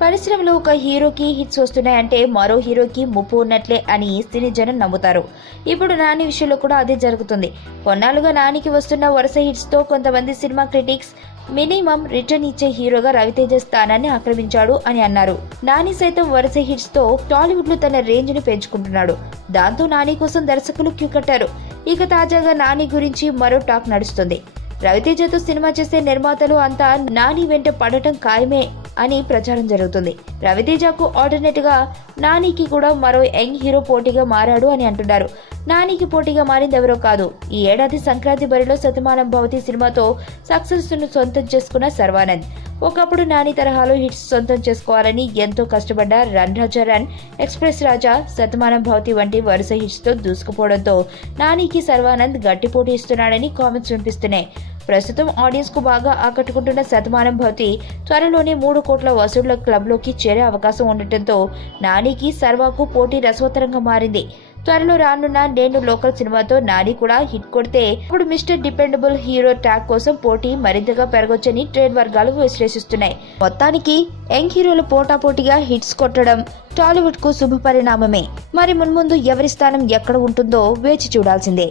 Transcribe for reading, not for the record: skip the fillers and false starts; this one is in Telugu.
పరిశ్రమలో ఒక హీరోకి హిట్స్ వస్తున్నాయంటే మరో హీరోకి ముప్పు ఉన్నట్లే అని సినీ జనం నమ్ముతారు. ఇప్పుడు నాని విషయంలో కూడా అదే జరుగుతుంది. కొన్నాళ్లుగా నానికి వస్తున్న వరుస హిట్స్ తో కొంతమంది సినిమా క్రిటిక్స్ మినిమం రిటర్న్ ఇచ్చే హీరోగా రవితేజ స్థానాన్ని ఆక్రమించాడు అని అన్నారు. నాని సైతం వరుస హిట్స్ తో టాలీవుడ్ లో తన రేంజ్ ను పెంచుకుంటున్నాడు. దాంతో నాని కోసం దర్శకులు క్యూ కట్టారు. ఇక తాజాగా నాని గురించి మరో టాక్ నడుస్తుంది. రవితేజతో సినిమా చేసే నిర్మాతలు అంతా నాని వెంట పడటం ఖాయమే అని ప్రచారం జరుగుతుంది. రవితేజకు ఆల్టర్నేట్ గా నానికి కూడా మరో యంగ్ హీరో పోటీగా మారాడు అని అంటున్నారు. నానికి పోటీగా మారింది ఎవరో కాదు, ఈ ఏడాది సంక్రాంతి బరిలో శతమానం భవతి సినిమాతో సక్సెస్ ను సొంతం చేసుకున్న శర్వానంద్. ఒకప్పుడు నాని తరహాలో హిట్స్ సొంతం చేసుకోవాలని ఎంతో కష్టపడ్డ రన్ రాజా రన్, ఎక్స్ప్రెస్ రాజా, శతమానం భవతి వంటి వరుస హిట్స్ తో దూసుకుపోవడంతో నానికి శర్వానంద్ గట్టి పోటీ ఇస్తున్నాడని కామెంట్స్ వినిపిస్తున్నాయి. ప్రస్తుతం ఆడియన్స్ కు బాగా ఆకట్టుకుంటున్న శతమానం భవతి త్వరలోనే 3 కోట్ల వసూళ్ల క్లబ్ లోకి చేరే అవకాశం ఉండటంతో నానికి సర్వాకు పోటీ రసవత్తరంగా మారింది. త్వరలో రానున్న నేను లోకల్ సినిమాతో నాని కూడా హిట్ కొడితే ఇప్పుడు మిస్టర్ డిపెండబుల్ హీరో ట్యాగ్ కోసం పోటీ మరింతగా పెరగొచ్చని ట్రేడ్ వర్గాలు విశ్లేషిస్తున్నాయి. మొత్తానికి యంగ్ హీరోలు పోటాపోటీగా హిట్స్ కొట్టడం టాలీవుడ్ కు శుభ పరిణామమే. మరి మున్ముందు ఎవరి స్థానం ఎక్కడ ఉంటుందో వేచి చూడాల్సిందే.